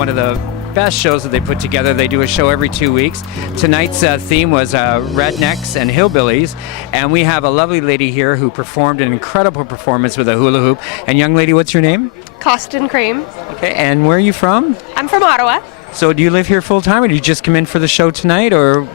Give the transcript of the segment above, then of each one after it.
one of the best shows that they put together. They do a show every 2 weeks. Tonight's theme was rednecks and hillbillies, and we have a lovely lady here who performed an incredible performance with a hula hoop. And young lady, what's your name? Kostone Kreme. Okay, and where are you from? I'm from Ottawa. So do you live here full time, or do you just come in for the show tonight, or?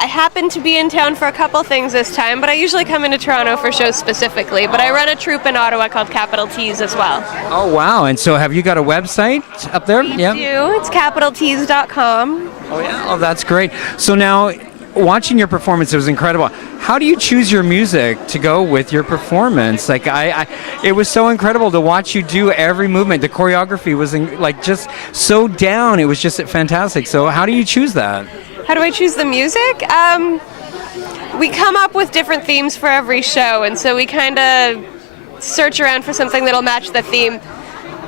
I happen to be in town for a couple things this time, but I usually come into Toronto for shows specifically. But I run a troupe in Ottawa called Capital T's as well. Oh, wow. And so have you got a website up there? We do. It's capitaltees.com. Oh, yeah. Oh, that's great. So now, watching your performance, it was incredible. How do you choose your music to go with your performance? Like, it was so incredible to watch you do every movement. The choreography was just so down. It was just fantastic. So how do you choose that? How do I choose the music? We come up with different themes for every show, and so we kind of search around for something that'll match the theme.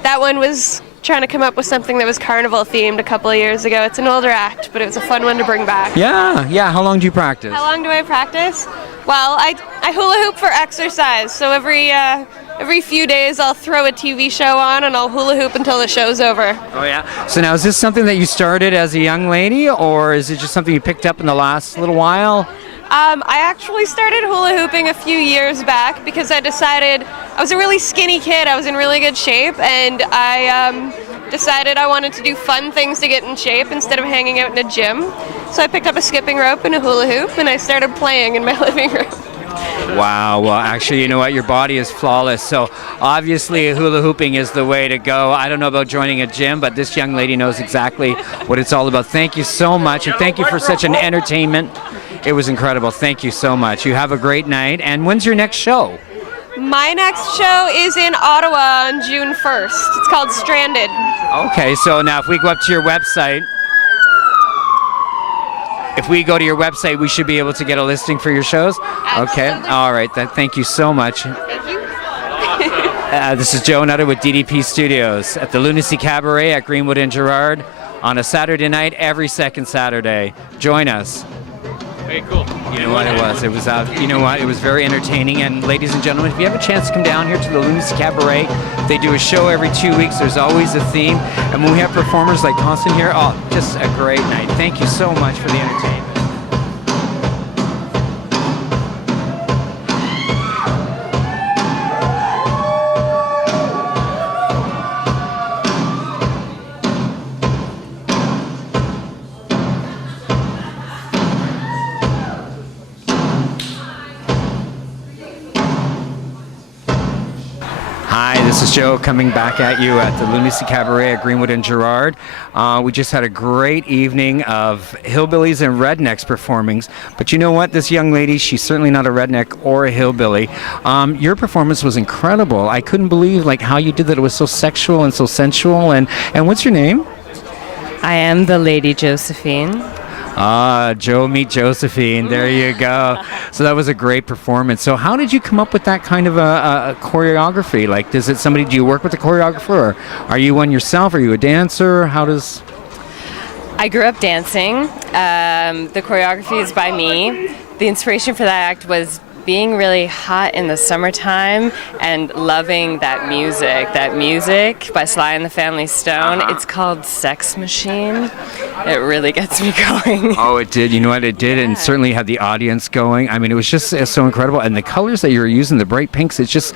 That one was trying to come up with something that was carnival themed a couple of years ago. It's an older act, but it was a fun one to bring back. Yeah. How long do you practice? How long do I practice? Well, I hula hoop for exercise, so every few days I'll throw a TV show on and I'll hula hoop until the show's over. Oh, yeah. So now, is this something that you started as a young lady, or is it just something you picked up in the last little while? I actually started hula hooping a few years back because I decided I was a really skinny kid. I was in really good shape, and I decided I wanted to do fun things to get in shape instead of hanging out in a gym. So I picked up a skipping rope and a hula hoop, and I started playing in my living room. Wow. Well, actually, you know what? Your body is flawless. So obviously, hula hooping is the way to go. I don't know about joining a gym, but this young lady knows exactly what it's all about. Thank you so much, and thank you for such an entertainment. It was incredible. Thank you so much. You have a great night. And when's your next show? My next show is in Ottawa on June 1st. It's called Stranded. Okay, so now if we go up to your website, we should be able to get a listing for your shows? Absolutely. Okay, all right. Thank you so much. Thank you. This is Joe Nutter with DDP Studios at the Lunacy Cabaret at Greenwood and Gerrard on a Saturday night, every second Saturday. Join us. Very cool. You know what it was? It was it was very entertaining. And ladies and gentlemen, if you have a chance to come down here to the Lunacy Cabaret, they do a show every 2 weeks. There's always a theme. And when we have performers like Kostone here, just a great night. Thank you so much for the entertainment. This is Joe coming back at you at the Lunacy Cabaret at Greenwood and Gerrard. We just had a great evening of hillbillies and rednecks performing. But you know what? This young lady, she's certainly not a redneck or a hillbilly. Your performance was incredible. I couldn't believe how you did that. It was so sexual and so sensual. And what's your name? I am the Lady Josephine. Joe meet Josephine. There you go. So that was a great performance. So how did you come up with that kind of a choreography? Do you work with a choreographer, or are you one yourself? Are you a dancer? I grew up dancing. The choreography is by me. The inspiration for that act was being really hot in the summertime and loving that music by Sly and the Family Stone. It's called Sex Machine. It really gets me going. Oh, it did. You know what? It did, and certainly had the audience going. I mean, it was just so incredible. And the colors that you were using, the bright pinks, it's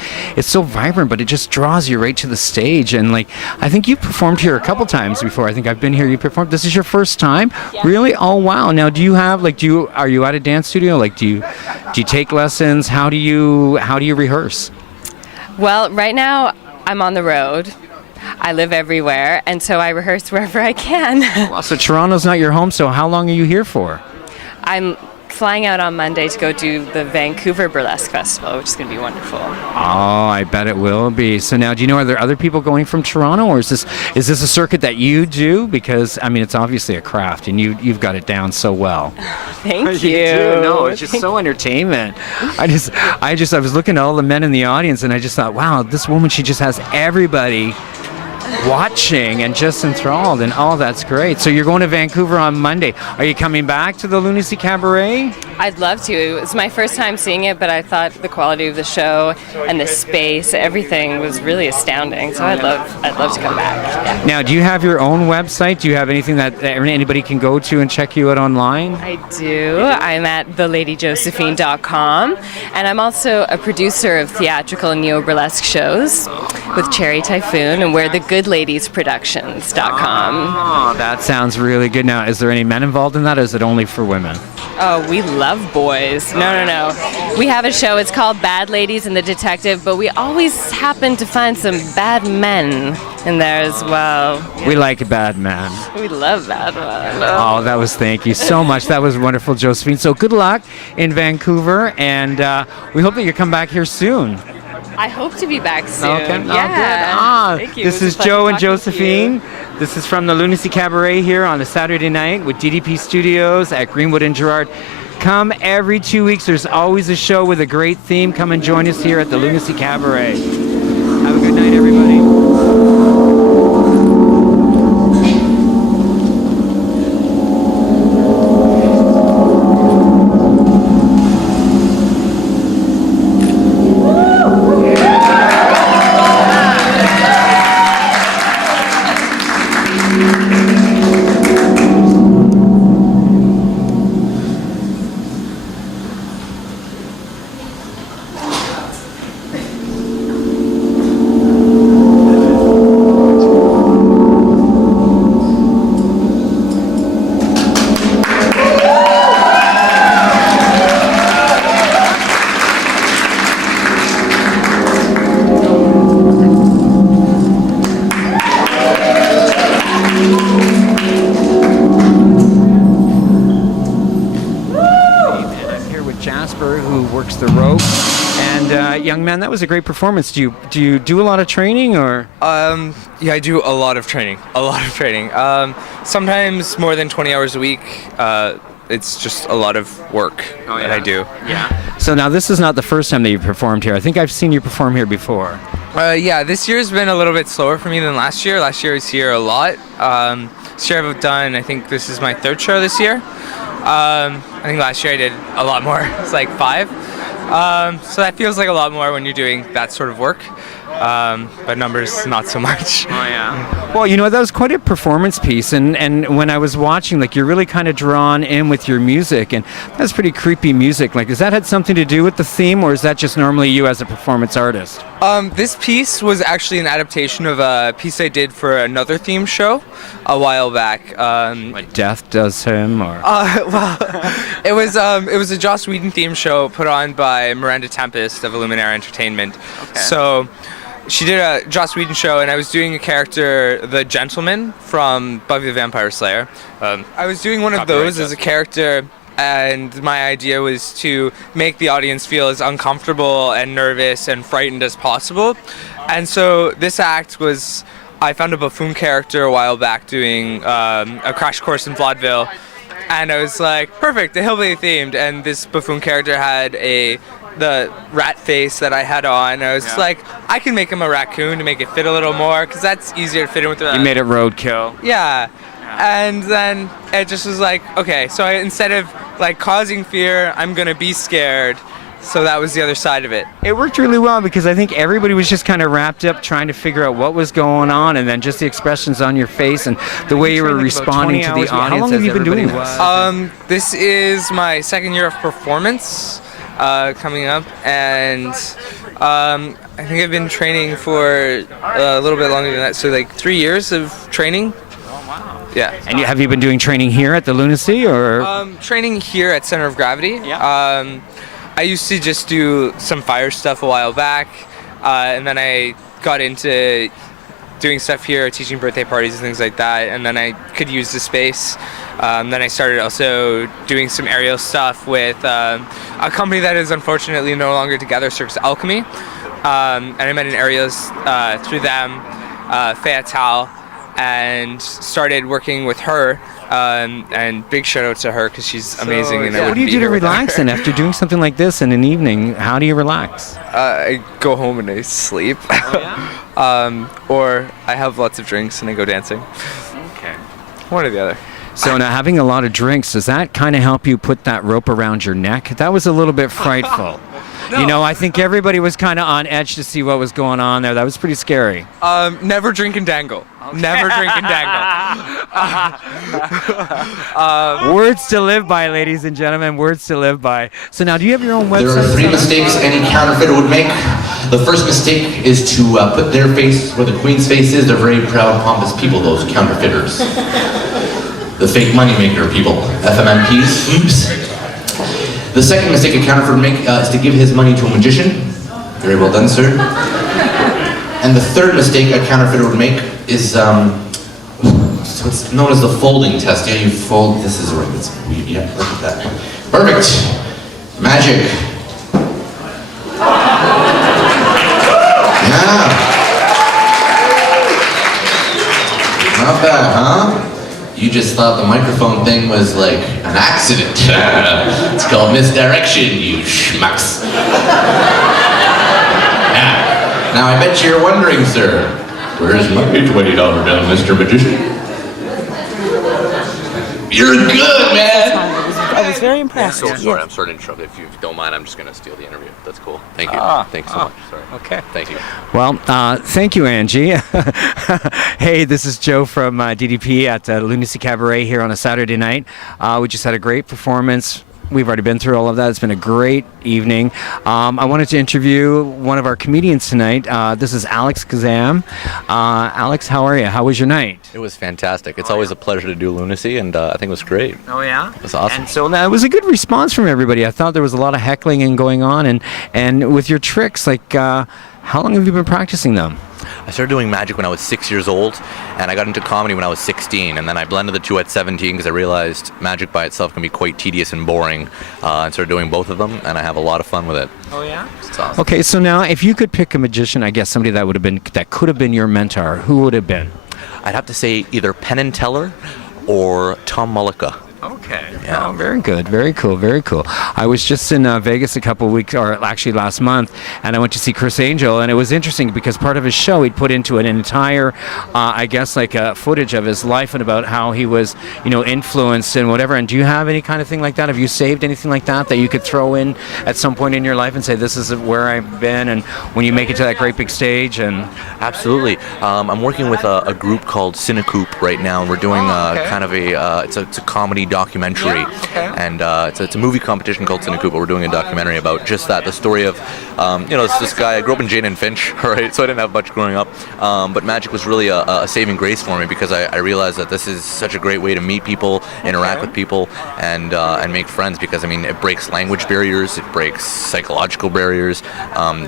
so vibrant, but it just draws you right to the stage. And I think you've performed here a couple times before. I think I've been here. You performed. This is your first time? Yeah. Really? Oh, wow. Now, do you have are you at a dance studio? Do you take lessons? How do you rehearse? Well, right now I'm on the road. I live everywhere, and so I rehearse wherever I can. Well, so Toronto's not your home, so how long are you here for? I'm flying out on Monday to go do the Vancouver Burlesque Festival, which is going to be wonderful. Oh, I bet it will be. So now, do you know, are there other people going from Toronto, or is this a circuit that you do? Because, I mean, it's obviously a craft, and you've got it down so well. Thank you. You do. No, it's just so entertainment. I was looking at all the men in the audience, and I just thought, wow, this woman, she just has everybody watching and just enthralled, and oh, that's great. So you're going to Vancouver on Monday. Are you coming back to the Lunacy Cabaret? I'd love to. It was my first time seeing it, but I thought the quality of the show and the space, everything was really astounding. So I'd love to come back. Yeah. Now, do you have your own website? Do you have anything that anybody can go to and check you out online? I do. I'm at theladyjosephine.com, and I'm also a producer of theatrical and neo-burlesque shows with Cherry Typhoon, and we're thegoodladiesproductions.com. Oh, that sounds really good. Now, is there any men involved in that, or is it only for women? Oh, we love boys. No. We have a show, it's called Bad Ladies and the Detective, but we always happen to find some bad men in there as well. We like bad men. We love bad men. Oh, thank you so much. That was wonderful, Josephine. So good luck in Vancouver, and we hope that you come back here soon. I hope to be back soon. Okay. Yeah. Good. Thank you. This is Joe and Josephine. This is from the Lunacy Cabaret here on a Saturday night with DDP Studios at Greenwood and Gerrard. Come every 2 weeks. There's always a show with a great theme. Come and join us here at the Lunacy Cabaret. Have a good night, everybody. Jasper, who works the rope. And young man, that was a great performance. Do you do a lot of training, or? Yeah, I do a lot of training. Sometimes more than 20 hours a week. It's just a lot of work that I do. Yeah. So now this is not the first time that you performed here. I think I've seen you perform here before. Yeah, this year's been a little bit slower for me than last year. Last year I was here a lot. This year I've done, I think this is my third show this year. I think last year I did a lot more. It's like 5. So that feels like a lot more when you're doing that sort of work. But numbers, not so much. Oh, yeah. Well, you know, that was quite a performance piece, and when I was watching, like, you're really kind of drawn in with your music, and that's pretty creepy music. Like, does that had something to do with the theme, or is that just normally you as a performance artist? This piece was actually an adaptation of a piece I did for another theme show a while back. Like Death Does Him, or? Well, it was a Joss Whedon theme show put on by Miranda Tempest of Illuminaire Entertainment. Okay. So she did a Joss Whedon show, and I was doing a character, the Gentleman from Buffy the Vampire Slayer. I was doing one of those as a character, and my idea was to make the audience feel as uncomfortable and nervous and frightened as possible. And so this act was, I found a buffoon character a while back doing a crash course in vaudeville, and I was like, perfect, the hillbilly themed, and this buffoon character had the rat face that I had on. I was like, I can make him a raccoon to make it fit a little more, because that's easier to fit in with the... You made it roadkill. Yeah. And then it just was like, okay, so instead of like causing fear, I'm gonna be scared. So that was the other side of it. It worked really well because I think everybody was just kind of wrapped up trying to figure out what was going on, and then just the expressions on your face and the way you were responding to the audience. How long have you been doing this? This is my second year of performance coming up, and I think I've been training for a little bit longer than that, so like 3 years of training. Oh, wow. Yeah. And have you been doing training here at the Lunacy, or? Training here at Center of Gravity. Yeah. I used to just do some fire stuff a while back, and then I got into doing stuff here, teaching birthday parties and things like that, and then I could use the space. Then I started also doing some aerial stuff with a company that is unfortunately no longer together, Circus Alchemy, and I met an aerialist through them, Fayatal, and started working with her. And big shout out to her because she's amazing. And I What wouldn't do you be do to here without relax her. then after doing something like this in an evening? How do you relax? I go home and I sleep. Or I have lots of drinks and I go dancing. Okay. One or the other. So now having a lot of drinks, does that kind of help you put that rope around your neck? That was a little bit frightful. You know, I think everybody was kind of on edge to see what was going on there. That was pretty scary. Never drink and dangle. Never drink and dangle. Words to live by, ladies and gentlemen. Words to live by. So now, do you have your own There website? are 3 mistakes any counterfeiter would make. The first mistake is to put their face where the Queen's face is. They're very proud, pompous people, those counterfeiters. The fake moneymaker people, FMMPs. Oops. The second mistake a counterfeiter would make is to give his money to a magician. Very well done, sir. And the third mistake a counterfeiter would make is what's known as the folding test. Yeah, you fold. This is right. Yeah, look at that. Perfect. Magic. Yeah. Not bad, huh? You just thought the microphone thing was like an accident. It's called misdirection, you schmucks. Yeah. Now I bet you're wondering, sir, where's my $20 bill, Mr. Magician? You're good, man! I was very impressed. So sorry, I'm sorry to interrupt. If you don't mind, I'm just going to steal the interview. That's cool. Thank you. Thanks so much. Sorry. Okay. Thank you. Well, thank you, Angie. Hey, this is Joe from DDP at Lunacy Cabaret here on a Saturday night. We just had a great performance. We've already been through all of that. It's been a great evening. I wanted to interview one of our comedians tonight. This is Alex Kazam. Alex, how are you? How was your night? It was fantastic. It's always a pleasure to do Lunacy, and I think it was great. Oh, yeah? It was awesome. And so it was a good response from everybody. I thought there was a lot of heckling and going on. And with your tricks, like, how long have you been practicing them? I started doing magic when I was 6 years old, and I got into comedy when I was 16, and then I blended the two at 17 because I realized magic by itself can be quite tedious and boring, and started doing both of them, and I have a lot of fun with it. Oh, yeah? It's awesome. Okay, so now if you could pick a magician, I guess somebody that could have been your mentor, who would it have been? I'd have to say either Penn and Teller or Tom Mullica. Okay. Yeah. Oh, very good. Very cool. Very cool. I was just in Vegas a couple of weeks, or actually last month, and I went to see Chris Angel, and it was interesting because part of his show he'd put into an entire, I guess, like footage of his life and about how he was, influenced and whatever. And do you have any kind of thing like that? Have you saved anything like that you could throw in at some point in your life and say, this is where I've been, and when you make it to that great big stage? And Absolutely. I'm working with a group called Cinecoop right now, and we're doing kind of it's a comedy documentary, and it's a movie competition called Cinecoop. We're doing a documentary about just that, the story of this guy. I grew up in Jane and Finch, right? So I didn't have much growing up, but magic was really a saving grace for me because I realized that this is such a great way to meet people, interact with people, and make friends. Because it breaks language barriers, it breaks psychological barriers.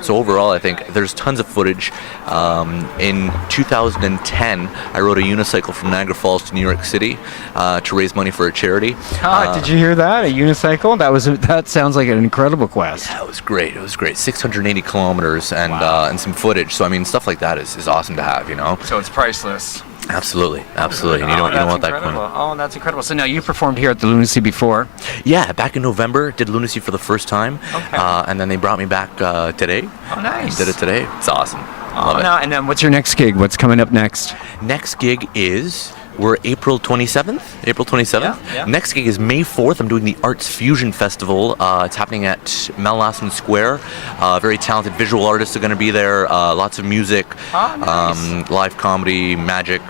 So overall, I think there's tons of footage. In 2010, I rode a unicycle from Niagara Falls to New York City to raise money for a charity. did you hear that? A unicycle? That sounds like an incredible quest. Yeah, it was great. It was great. 680 kilometers and some footage. So stuff like that is awesome to have. So it's priceless. Absolutely. And you don't want that going. Oh, that's incredible. So now you performed here at the Lunacy before. Yeah, back in November, did Lunacy for the first time, and then they brought me back today. Oh, nice. Did it today. It's awesome. Love it. And then what's your next gig? What's coming up next? Next gig is we're April 27th. Yeah. Next gig is May 4th. I'm doing the Arts Fusion Festival. It's happening at Melasson Square. Very talented visual artists are going to be there. Lots of music, Nice. live comedy, magic,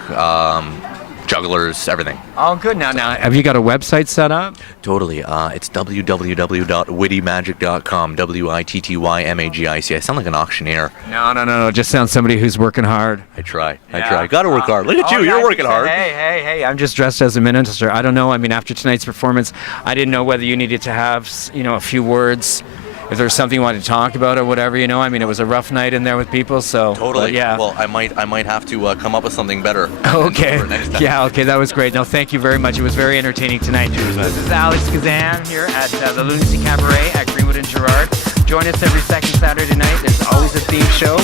jugglers, everything. Oh, good. Now, have you got a website set up? Totally. It's www.wittymagic.com. WITTYMAGIC. I sound like an auctioneer. No. Just sounds somebody who's working hard. I try. Gotta work hard. Look at you. You're working hard. Hey. I'm just dressed as a minister. I don't know. After tonight's performance, I didn't know whether you needed to have, a few words. If there's something you wanted to talk about or whatever, it was a rough night in there with people, so. Totally. Yeah. Well, I might have to come up with something better. Okay. for next time. Yeah, okay, that was great. No, thank you very much. It was very entertaining tonight. This is Alex Kazam here at the Lunacy Cabaret at Greenwood and Gerrard. Join us every second Saturday night. There's always a theme show.